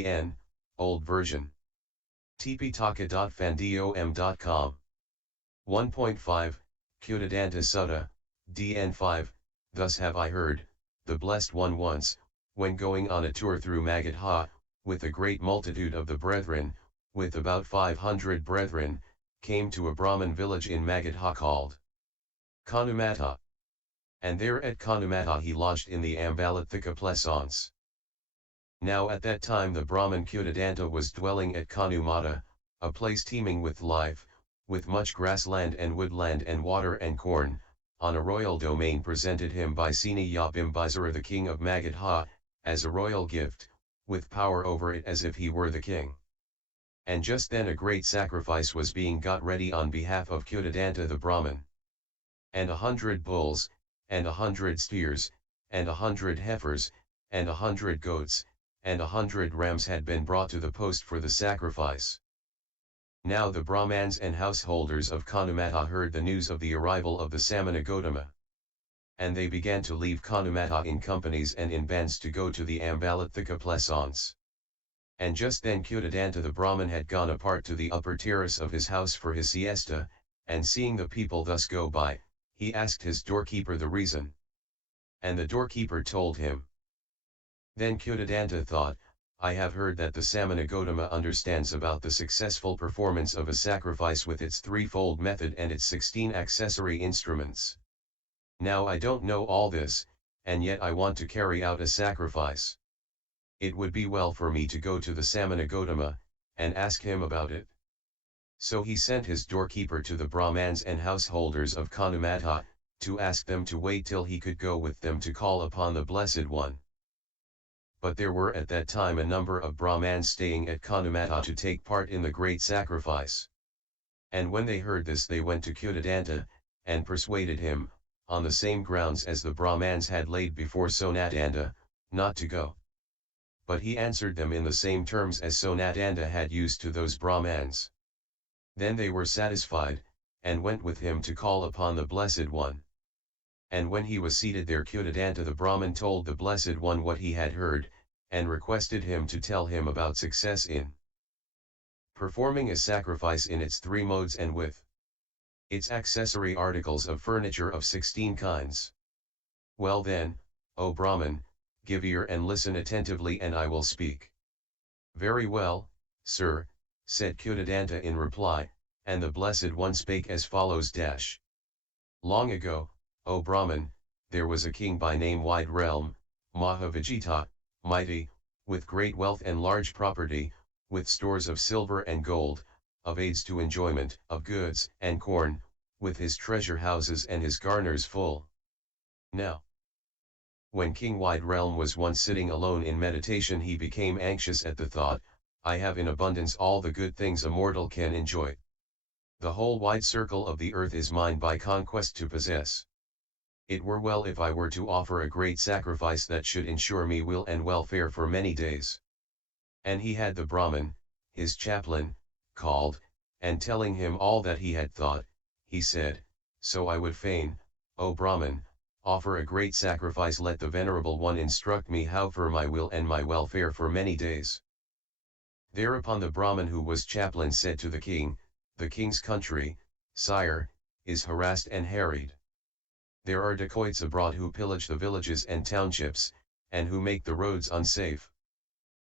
DN, Old Version. Tipitaka.fandom.com. 1.5, Kutadanta Sutta, DN 5, Thus have I heard, the Blessed One once, when going on a tour through Magadha, with a great multitude of the brethren, with about 500 brethren, came to a Brahman village in Magadha called Kanumata. And there at Kanumata he lodged in the Ambalathika pleasaunce. Now at that time the Brahman Kutadanta was dwelling at Kanumata, a place teeming with life, with much grassland and woodland and water and corn, on a royal domain presented him by Seniya Bimbisara the king of Magadha, as a royal gift, with power over it as if he were the king. And just then a great sacrifice was being got ready on behalf of Kutadanta the Brahman. And 100 bulls, and 100 steers, and 100 heifers, and 100 goats, and 100 rams had been brought to the post for the sacrifice. Now the Brahmans and householders of Kanumata heard the news of the arrival of the Samana Gautama. And they began to leave Kanumata in companies and in bands to go to the Ambalathika pleasaunce. And just then Kutadanta the Brahman had gone apart to the upper terrace of his house for his siesta, and seeing the people thus go by, he asked his doorkeeper the reason. And the doorkeeper told him. Then Kutadanta thought, I have heard that the Samana Gautama understands about the successful performance of a sacrifice with its threefold method and its 16 accessory instruments. Now I don't know all this, and yet I want to carry out a sacrifice. It would be well for me to go to the Samana Gautama, and ask him about it. So he sent his doorkeeper to the Brahmans and householders of Kanumata, to ask them to wait till he could go with them to call upon the Blessed One. But there were at that time a number of Brahmans staying at Kanumata to take part in the great sacrifice. And when they heard this they went to Kutadanta, and persuaded him, on the same grounds as the Brahmans had laid before Sonatanda, not to go. But he answered them in the same terms as Sonatanda had used to those Brahmans. Then they were satisfied, and went with him to call upon the Blessed One. And when he was seated there Kutadanta the Brahman told the Blessed One what he had heard, and requested him to tell him about success in performing a sacrifice in its 3 modes and with its accessory articles of furniture of 16 kinds. Well then, O Brahman, give ear and listen attentively and I will speak. Very well, sir, said Kutadanta in reply, and the Blessed One spake as follows. Long ago, O Brahman, there was a king by name Wide Realm, Mahavijita, mighty, with great wealth and large property, with stores of silver and gold, of aids to enjoyment, of goods and corn, with his treasure houses and his garners full. Now, when King Wide Realm was once sitting alone in meditation he became anxious at the thought, I have in abundance all the good things a mortal can enjoy. The whole wide circle of the earth is mine by conquest to possess. It were well if I were to offer a great sacrifice that should ensure me weal and welfare for many days. And he had the Brahman, his chaplain, called, and telling him all that he had thought, he said, So I would fain, O Brahman, offer a great sacrifice. Let the Venerable One instruct me how for my will and my welfare for many days. Thereupon the Brahman who was chaplain said to the king's country, Sire, is harassed and harried. There are dacoits abroad who pillage the villages and townships, and who make the roads unsafe.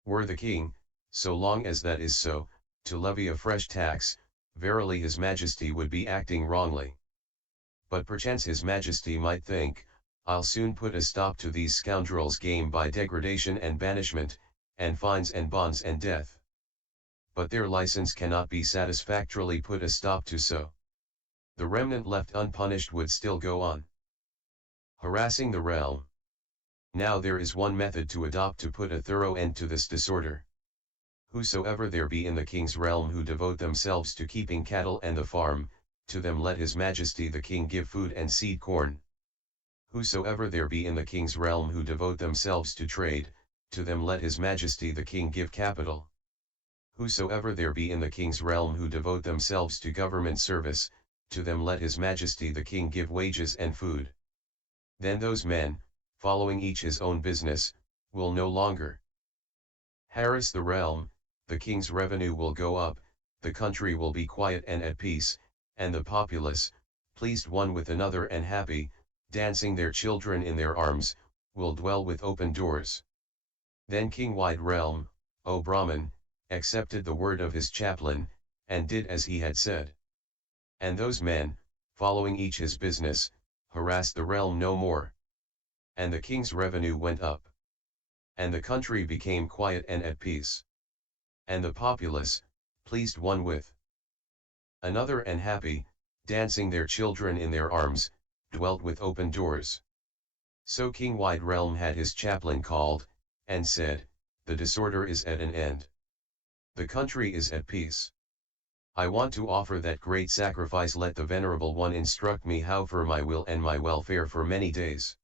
Were the king, so long as that is so, to levy a fresh tax, verily his majesty would be acting wrongly. But perchance his majesty might think, I'll soon put a stop to these scoundrels' game by degradation and banishment, and fines and bonds and death. But their license cannot be satisfactorily put a stop to, so the remnant left unpunished would still go on harassing the realm. Now there is one method to adopt to put a thorough end to this disorder. Whosoever there be in the king's realm who devote themselves to keeping cattle and the farm, to them let his majesty the king give food and seed corn. Whosoever there be in the king's realm who devote themselves to trade, to them let his majesty the king give capital. Whosoever there be in the king's realm who devote themselves to government service, to them let his majesty the king give wages and food. Then those men, following each his own business, will no longer Harass the realm, the king's revenue will go up, the country will be quiet and at peace, and the populace, pleased one with another and happy, dancing their children in their arms, will dwell with open doors. Then King Wide Realm, O Brahman, accepted the word of his chaplain, and did as he had said. And those men, following each his business, harassed the realm no more. And the king's revenue went up. And the country became quiet and at peace. And the populace, pleased one with another and happy, dancing their children in their arms, dwelt with open doors. So King Wide Realm had his chaplain called, and said, the disorder is at an end. The country is at peace. I want to offer that great sacrifice. Let the Venerable One instruct me how for my will and my welfare for many days.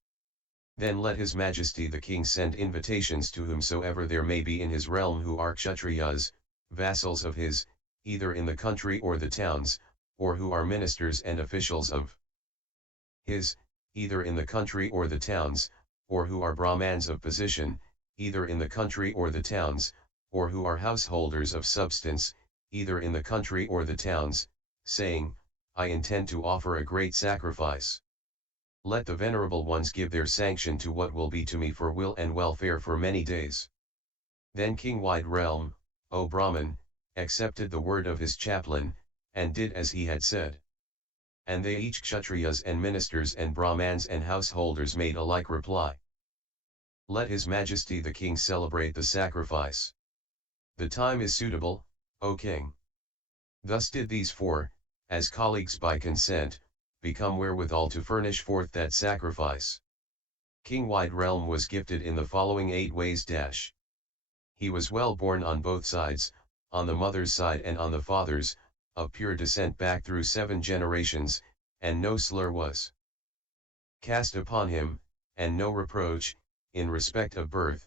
Then let His Majesty the King send invitations to whomsoever there may be in his realm who are Kshatriyas, vassals of his, either in the country or the towns, or who are ministers and officials of his, either in the country or the towns, or who are Brahmans of position, either in the country or the towns, or who are householders of substance, either in the country or the towns, saying, I intend to offer a great sacrifice. Let the Venerable Ones give their sanction to what will be to me for will and welfare for many days. Then King Wide Realm, O Brahman, accepted the word of his chaplain, and did as he had said. And they each Kshatriyas and ministers and Brahmans and householders made a like reply. Let His Majesty the King celebrate the sacrifice. The time is suitable, O King. Thus did these four, as colleagues by consent, become wherewithal to furnish forth that sacrifice. King Wide Realm was gifted in the following 8 ways. He was well born on both sides, on the mother's side and on the father's, of pure descent back through 7 generations, and no slur was cast upon him, and no reproach, in respect of birth.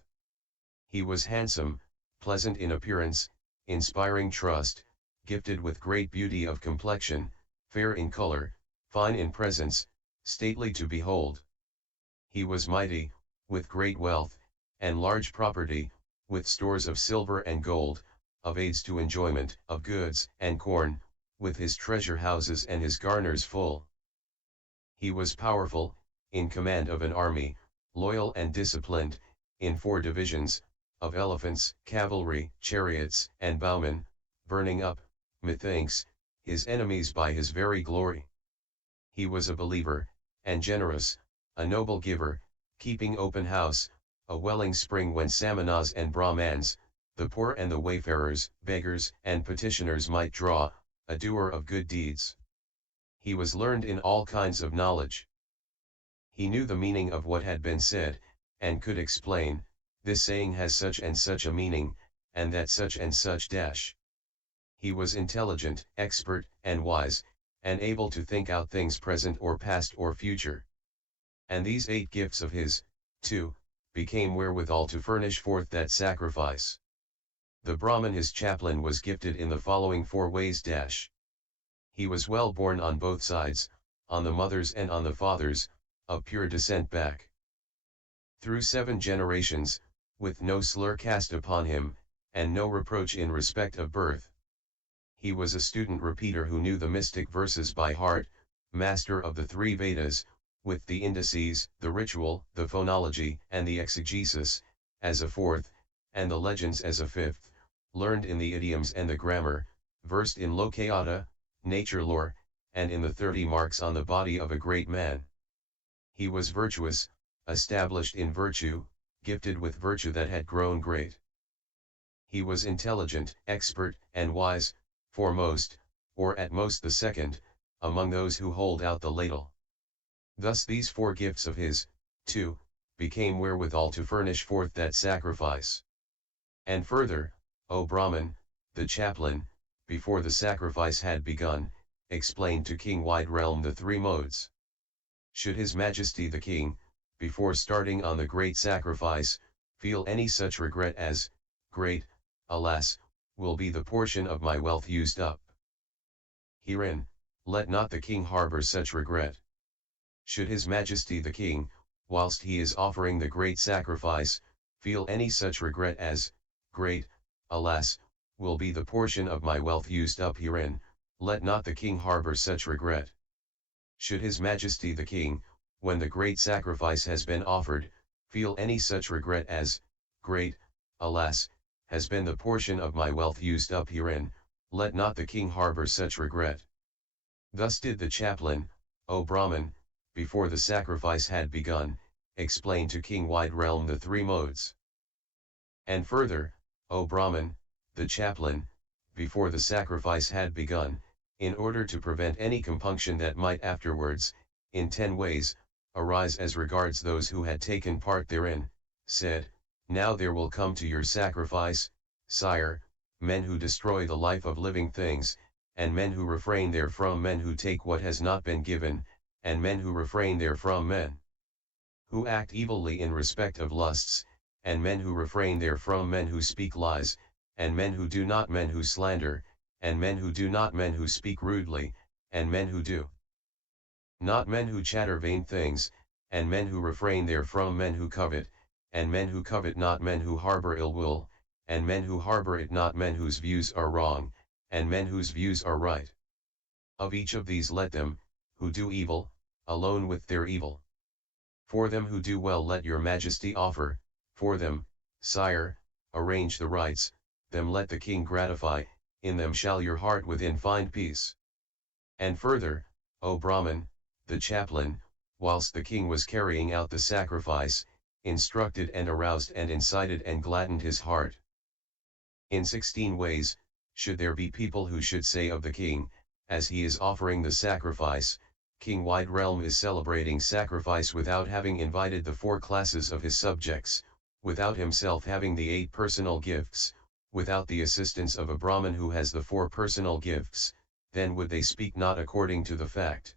He was handsome, pleasant in appearance, inspiring trust, gifted with great beauty of complexion, fair in color, fine in presence, stately to behold. He was mighty, with great wealth, and large property, with stores of silver and gold, of aids to enjoyment, of goods and corn, with his treasure houses and his garners full. He was powerful, in command of an army, loyal and disciplined, in 4 divisions, of elephants, cavalry, chariots, and bowmen, burning up, methinks, his enemies by his very glory. He was a believer, and generous, a noble giver, keeping open house, a welling spring when Samanas and Brahmans, the poor and the wayfarers, beggars and petitioners might draw, a doer of good deeds. He was learned in all kinds of knowledge. He knew the meaning of what had been said, and could explain, this saying has such and such a meaning, and that such and such dash. He was intelligent, expert, and wise, and able to think out things present or past or future. And these 8 gifts of his, too, became wherewithal to furnish forth that sacrifice. The Brahman his chaplain was gifted in the following 4 ways. He was well born on both sides, on the mother's and on the father's, of pure descent back through 7 generations, with no slur cast upon him, and no reproach in respect of birth. He was a student repeater who knew the mystic verses by heart, master of the 3 Vedas, with the indices, the ritual, the phonology, and the exegesis, as a 4th, and the legends as a 5th, learned in the idioms and the grammar, versed in Lokayata, nature lore, and in the 30 marks on the body of a great man. He was virtuous, established in virtue, gifted with virtue that had grown great. He was intelligent, expert, and wise, foremost, or at most the second, among those who hold out the ladle. Thus these 4 gifts of his, too, became wherewithal to furnish forth that sacrifice. And further, O Brahman, the chaplain, before the sacrifice had begun, explained to King Wide Realm the 3 modes. Should His Majesty the King, before starting on the great sacrifice, feel any such regret as, great, alas, will be the portion of my wealth used up. Herein, let not the king harbor such regret. Should His Majesty the King, whilst he is offering the great sacrifice, feel any such regret as, great, alas, will be the portion of my wealth used up herein, let not the king harbor such regret. Should his majesty the king, when the great sacrifice has been offered, feel any such regret as, great, alas, has been the portion of my wealth used up herein, let not the king harbor such regret. Thus did the chaplain, O Brahman, before the sacrifice had begun, explain to King Wide Realm the three modes. And further, O Brahman, the chaplain, before the sacrifice had begun, in order to prevent any compunction that might afterwards, in 10 ways, arise as regards those who had taken part therein, said, now there will come to your sacrifice, sire, men who destroy the life of living things, and men who refrain therefrom, men who take what has not been given, and men who refrain therefrom, men who act evilly in respect of lusts, and men who refrain therefrom, men who speak lies, and men who do not, men who slander, and men who do not, men who speak rudely, and men who do not, men who chatter vain things, and men who refrain therefrom, men who covet, and men who covet not, men who harbor ill will, and men who harbor it not, men whose views are wrong, and men whose views are right. Of each of these let them, who do evil, alone with their evil. For them who do well let your majesty offer, for them, sire, arrange the rites, them let the king gratify, in them shall your heart within find peace. And further, O Brahman, the chaplain, whilst the king was carrying out the sacrifice, instructed and aroused and incited and gladdened his heart. In 16 ways, should there be people who should say of the king, as he is offering the sacrifice, King Wide Realm is celebrating sacrifice without having invited the 4 classes of his subjects, without himself having the 8 personal gifts, without the assistance of a Brahman who has the 4 personal gifts, then would they speak not according to the fact.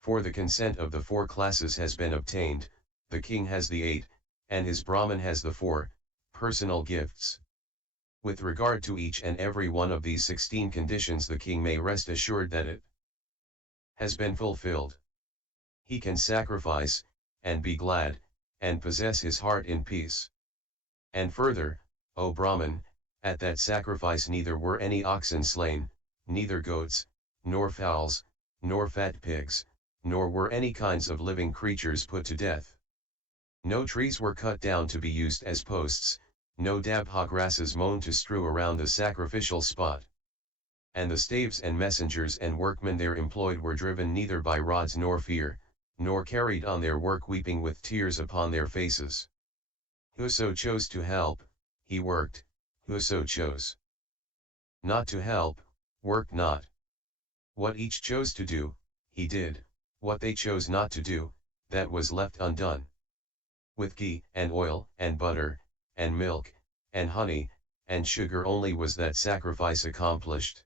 For the consent of the 4 classes has been obtained, the king has the 8, and his Brahman has the 4 personal gifts. With regard to each and every one of these 16 conditions, the king may rest assured that it has been fulfilled. He can sacrifice, and be glad, and possess his heart in peace. And further, O Brahman, at that sacrifice neither were any oxen slain, neither goats, nor fowls, nor fat pigs, nor were any kinds of living creatures put to death. No trees were cut down to be used as posts, no dabha grasses mown to strew around the sacrificial spot. And the staves and messengers and workmen there employed were driven neither by rods nor fear, nor carried on their work weeping with tears upon their faces. Whoso chose to help, he worked, whoso chose not to help, worked not. What each chose to do, he did, what they chose not to do, that was left undone. With ghee, and oil, and butter, and milk, and honey, and sugar only was that sacrifice accomplished.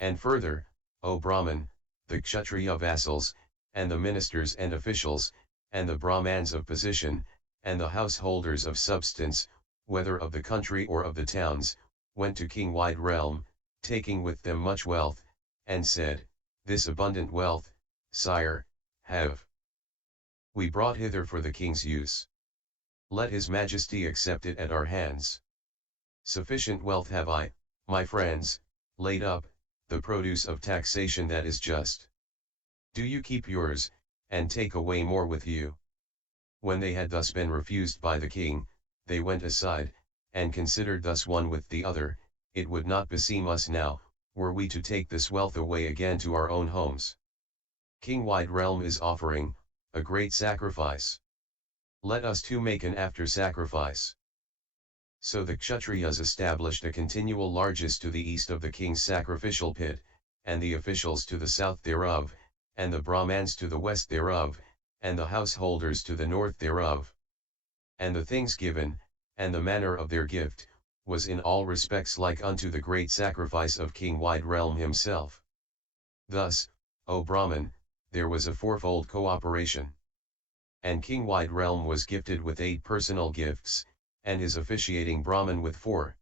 And further, O Brahman, the Kshatriya vassals, and the ministers and officials, and the Brahmans of position, and the householders of substance, whether of the country or of the towns, went to King Wide Realm, taking with them much wealth, and said, this abundant wealth, sire, have we brought hither for the king's use. Let his majesty accept it at our hands. Sufficient wealth have I, my friends, laid up, the produce of taxation that is just. Do you keep yours, and take away more with you. When they had thus been refused by the king, they went aside, and considered thus one with the other, it would not beseem us now, were we to take this wealth away again to our own homes. King Wide Realm is offering a great sacrifice. Let us too make an after sacrifice. So the Kshatriyas established a continual largess to the east of the king's sacrificial pit, and the officials to the south thereof, and the Brahmans to the west thereof, and the householders to the north thereof. And the things given, and the manner of their gift, was in all respects like unto the great sacrifice of King Wide Realm himself. Thus, O Brahman, there was a 4-fold cooperation. And King Wide Realm was gifted with 8 personal gifts, and his officiating Brahman with 4.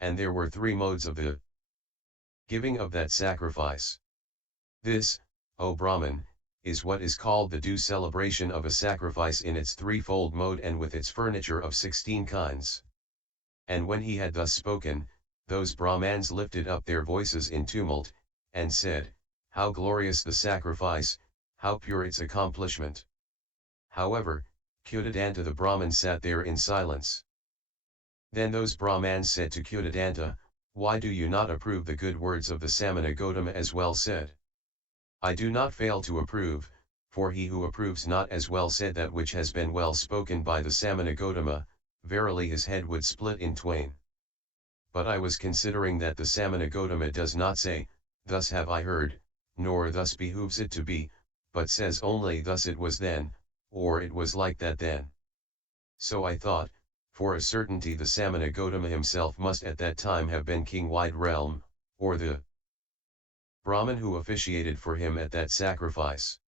And there were 3 modes of the giving of that sacrifice. This, O Brahman, is what is called the due celebration of a sacrifice in its 3-fold mode and with its furniture of 16 kinds. And when he had thus spoken, those Brahmans lifted up their voices in tumult, and said, "How glorious the sacrifice, how pure its accomplishment!" However, Kutadanta the Brahman sat there in silence. Then those Brahmans said to Kutadanta, "Why do you not approve the good words of the Samana Gotama as well said?" "I do not fail to approve, for he who approves not as well said that which has been well spoken by the Samana Gotama, verily his head would split in twain. But I was considering that the Samana Gotama does not say, 'Thus have I heard,' nor 'Thus behooves it to be,' but says only 'Thus it was then,' or 'It was like that then.' So I thought, for a certainty the Samana Gotama himself must at that time have been king wide realm, or the Brahman who officiated for him at that sacrifice.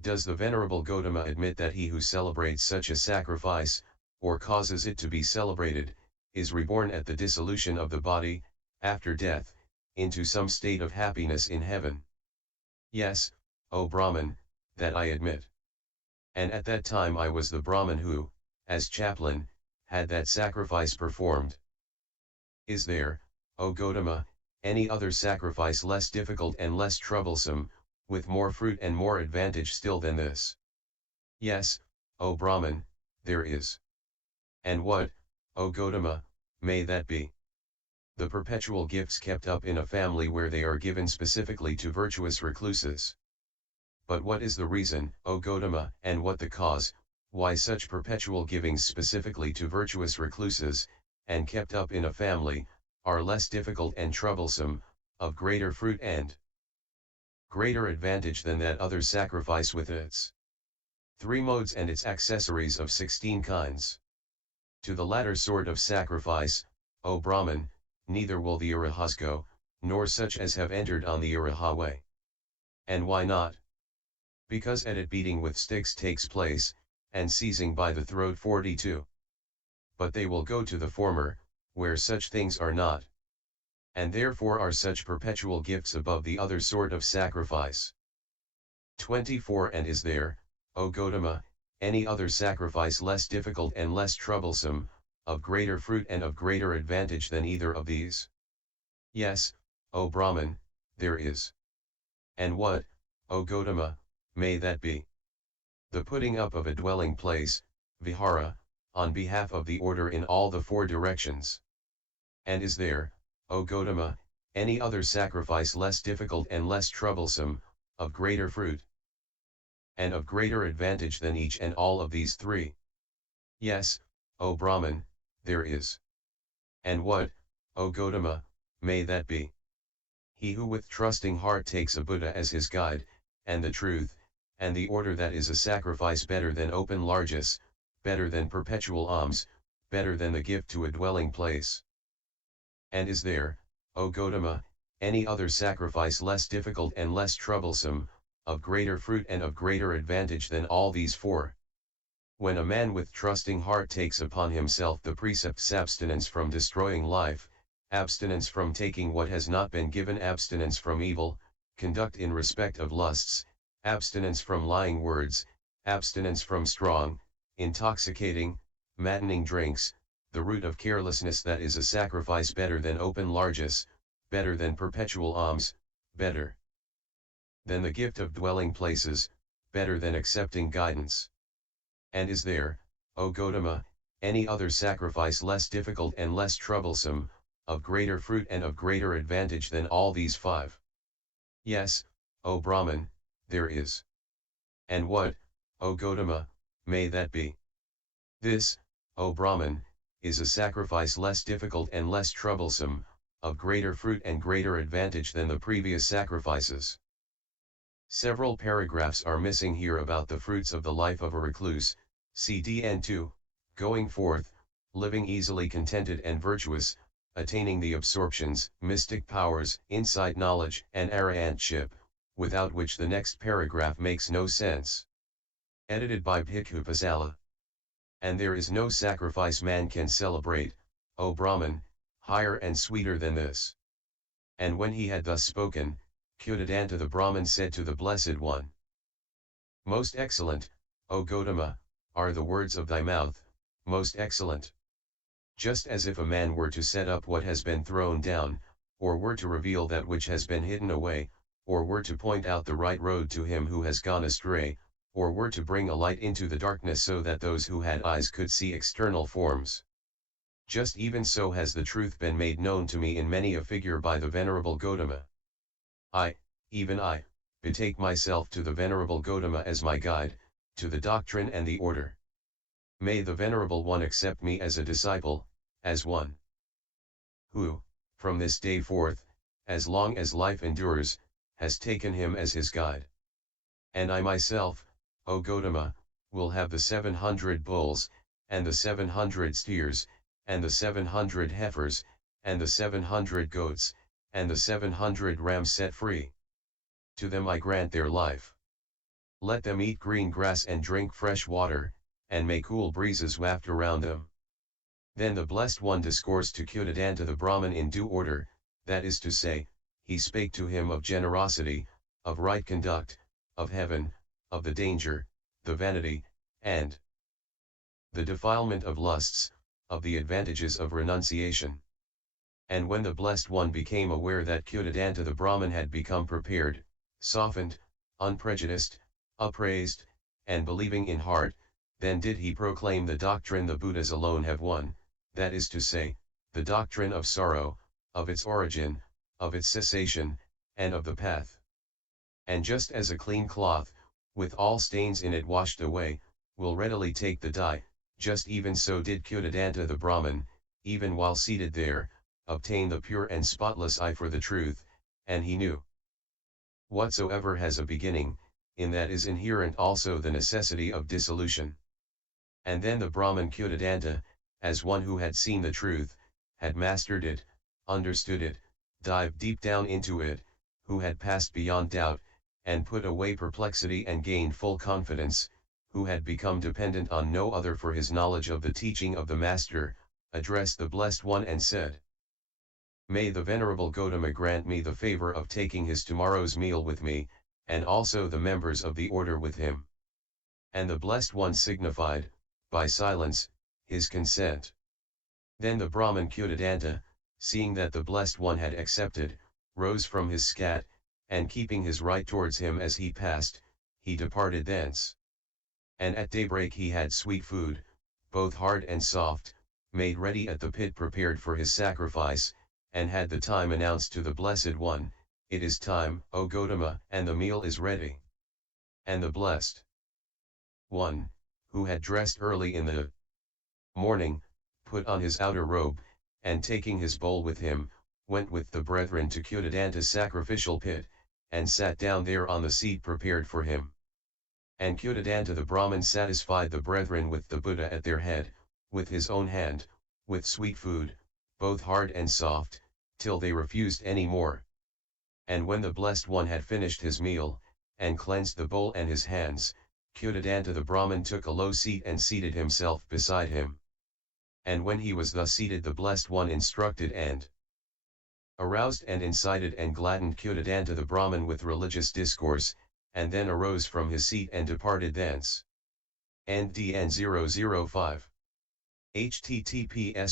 Does the Venerable Gotama admit that he who celebrates such a sacrifice, or causes it to be celebrated, is reborn at the dissolution of the body, after death, into some state of happiness in heaven?" "Yes, O Brahman, that I admit. And at that time I was the Brahman who, as chaplain, had that sacrifice performed." "Is there, O Gotama, any other sacrifice less difficult and less troublesome, with more fruit and more advantage still than this?" "Yes, O Brahman, there is." "And what, O Gotama, may that be?" "The perpetual gifts kept up in a family where they are given specifically to virtuous recluses." "But what is the reason, O Gotama, and what the cause, why such perpetual givings specifically to virtuous recluses, and kept up in a family, are less difficult and troublesome, of greater fruit and greater advantage than that other sacrifice with its 3 modes and its accessories of 16 kinds? To the latter sort of sacrifice, O Brahman, neither will the Arahas go, nor such as have entered on the Araha way." "And why not?" "Because at it beating with sticks takes place, and seizing by the throat 42. But they will go to the former, where such things are not. And therefore are such perpetual gifts above the other sort of sacrifice." 24. And is there, O Gotama, any other sacrifice less difficult and less troublesome, of greater fruit and of greater advantage than either of these? "Yes, O Brahman, there is." "And what, O Gotama, may that be?" "The putting up of a dwelling place, vihara, on behalf of the order in all the 4 directions." "And is there, O Gotama, any other sacrifice less difficult and less troublesome, of greater fruit and of greater advantage than each and all of these 3? "Yes, O Brahman, there is." "And what, O Gotama, may that be?" "He who with trusting heart takes a Buddha as his guide, and the truth, and the order that is a sacrifice better than open largesse, better than perpetual alms, better than the gift to a dwelling place." "And is there, O Gotama, any other sacrifice less difficult and less troublesome, of greater fruit and of greater advantage than all these 4? When a man with trusting heart takes upon himself the precepts abstinence from destroying life, abstinence from taking what has not been given, abstinence from evil, conduct in respect of lusts, abstinence from lying words, abstinence from strong, intoxicating, maddening drinks, the root of carelessness, that is a sacrifice better than open largesse, better than perpetual alms, better than the gift of dwelling places, better than accepting guidance." "And is there, O Gotama, any other sacrifice less difficult and less troublesome, of greater fruit and of greater advantage than all these 5? "Yes, O Brahman, there is." "And what, O Gotama, may that be?" "This, O Brahman, is a sacrifice less difficult and less troublesome, of greater fruit and greater advantage than the previous sacrifices." Several paragraphs are missing here about the fruits of the life of a recluse. See DN 2, going forth, living easily contented and virtuous, attaining the absorptions, mystic powers, insight knowledge, and arahantship, without which the next paragraph makes no sense. Edited by Bhikkhu Pasala. "And there is no sacrifice man can celebrate, O Brahman, higher and sweeter than this." And when he had thus spoken, Kutadanta the Brahman said to the Blessed One, "Most excellent, O Gotama, are the words of thy mouth, most excellent. Just as if a man were to set up what has been thrown down, or were to reveal that which has been hidden away, or were to point out the right road to him who has gone astray, or were to bring a light into the darkness so that those who had eyes could see external forms. Just even so has the truth been made known to me in many a figure by the Venerable Gotama. Even I, betake myself to the Venerable Gotama as my guide, to the doctrine and the order. May the Venerable One accept me as a disciple, as one who, from this day forth, as long as life endures, has taken him as his guide. And I myself, O Gotama, will have the 700 bulls, and the 700 steers, and the 700 heifers, and the 700 goats, and the 700 rams set free. To them I grant their life. Let them eat green grass and drink fresh water, and may cool breezes waft around them. Then the Blessed One discoursed to Kutadanta the Brahman in due order, that is to say, he spake to him of generosity, of right conduct, of heaven, of the danger, the vanity, and the defilement of lusts, of the advantages of renunciation. And when the Blessed One became aware that Kutadanta the Brahman had become prepared, softened, unprejudiced, upraised, and believing in heart, then did he proclaim the doctrine the Buddhas alone have won, that is to say, the doctrine of sorrow, of its origin, of its cessation, and of the path. And just as a clean cloth, with all stains in it washed away, will readily take the dye, just even so did Kutadanta the Brahman, even while seated there, obtain the pure and spotless eye for the truth, and he knew. Whatsoever has a beginning, in that is inherent also the necessity of dissolution. And then the Brahman Kutadanta, as one who had seen the truth, had mastered it, understood it, dived deep down into it, who had passed beyond doubt, and put away perplexity and gained full confidence, who had become dependent on no other for his knowledge of the teaching of the Master, addressed the Blessed One and said, May the Venerable Gotama grant me the favor of taking his tomorrow's meal with me, and also the members of the order with him. And the Blessed One signified, by silence, his consent. Then the Brahman Kutadanta, seeing that the Blessed One had accepted, rose from his scat, and keeping his right towards him as he passed, he departed thence. And at daybreak he had sweet food, both hard and soft, made ready at the pit prepared for his sacrifice, and had the time announced to the Blessed One, It is time, O Gotama, and the meal is ready. And the Blessed One, who had dressed early in the morning, put on his outer robe, and taking his bowl with him, went with the brethren to Kutadanta's sacrificial pit, and sat down there on the seat prepared for him. And Kutadanta the Brahman satisfied the brethren with the Buddha at their head, with his own hand, with sweet food, both hard and soft, till they refused any more. And when the Blessed One had finished his meal, and cleansed the bowl and his hands, Kutadanta the Brahman took a low seat and seated himself beside him. And when he was thus seated, the Blessed One instructed and aroused and incited and gladdened Kutadanta the Brahman with religious discourse, and then arose from his seat and departed thence. NDN 005 https://tp